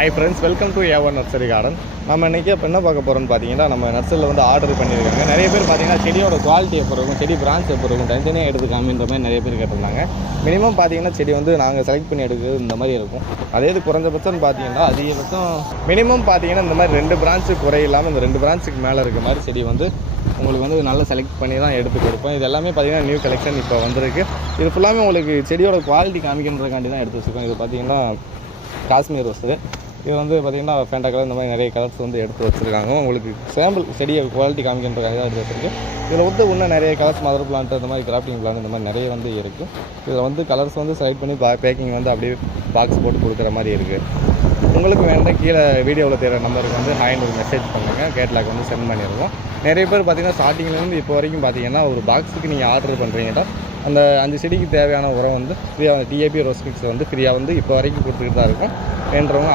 Hi friends, welcome to A1 nursery garden. நம்ம இன்றைக்கி இப்போ என்ன பார்க்க போகிறோம்னு பார்த்தீங்கன்னா, நம்ம நர்சரியில் வந்து ஆர்டர் பண்ணியிருக்காங்க. நிறைய பேர் பார்த்தீங்கன்னா செடியோட குவாலிட்டி எப்போ இருக்கும், செடி பிரான்ச் எப்போ இருக்கும், தனித்தனியாக எடுத்து காமின்ற மாதிரி நிறைய பேர் கேட்டிருந்தாங்க. மினிமம் பார்த்தீங்கன்னா செடி வந்து நாங்கள் செலக்ட் பண்ணி எடுக்கிறது இந்த மாதிரி இருக்கும். அதே இது குறைஞ்சபட்சம்னு பார்த்தீங்கன்னா அதிகபட்சம் மினிமம் பார்த்தீங்கன்னா இந்த மாதிரி 2 பிரான்ச்சு குறையில்லாமல் இந்த 2 பிரான்ச்சுக்கு மேலே இருக்க மாதிரி செடி வந்து உங்களுக்கு வந்து நல்லா செலக்ட் பண்ணி தான் எடுத்து கொடுப்போம். இது எல்லாமே பார்த்தீங்கன்னா நியூ கலெக்ஷன் இப்போ வந்திருக்கு. இது ஃபுல்லாமே உங்களுக்கு செடியோட குவாலிட்டி காமிக்கின்றதுக்காண்டி தான் எடுத்து வச்சுருக்கோம். இது பார்த்தீங்கன்னா காஷ்மீர் ரோஸு. இது வந்து பார்த்திங்கன்னா ஃபேண்டா கலர், இந்த மாதிரி நிறைய கலர்ஸ் வந்து எடுத்து வச்சுருக்காங்க. உங்களுக்கு சாம்பிள் செடியை குவாலிட்டி காமிக்கின்றதுக்காக தான் எடுத்து வச்சுருக்கு. இதில் வந்து இன்னும் நிறைய கலர்ஸ், மதர் பிளான்ட், இந்த மாதிரி கிராஃப்டிங் பிளான்ட், இந்த மாதிரி நிறைய வந்து இருக்குது. இதில் வந்து கலர்ஸ் வந்து செலக்ட் பண்ணி பேக்கிங் வந்து அப்படியே பாக்ஸ் போட்டு கொடுக்குற மாதிரி இருக்குது. உங்களுக்கு வேண்டாம் கீழே வீடியோவில் தேடுற நம்பருக்கு வந்து ஹாய்னு ஒரு மெசேஜ் பண்ணுங்கள், கேட்லாக் வந்து சென்ட் பண்ணிடுவோம். நிறைய பேர் பார்த்திங்கன்னா ஸ்டார்டிங்லேருந்து இப்போ வரைக்கும் பார்த்திங்கன்னா ஒரு பாக்ஸுக்கு நீங்கள் ஆர்டர் பண்ணுறீங்கன்னா அந்த 5 செடிக்கு தேவையான உரம் வந்து ஃப்ரீயாக டிஏபி ரோஸ் மிக்ஸ் வந்து ஃப்ரீயாக வந்து இப்போ வரைக்கும் கொடுத்துக்கிட்டு தான் இருக்கும். வேண்டவங்க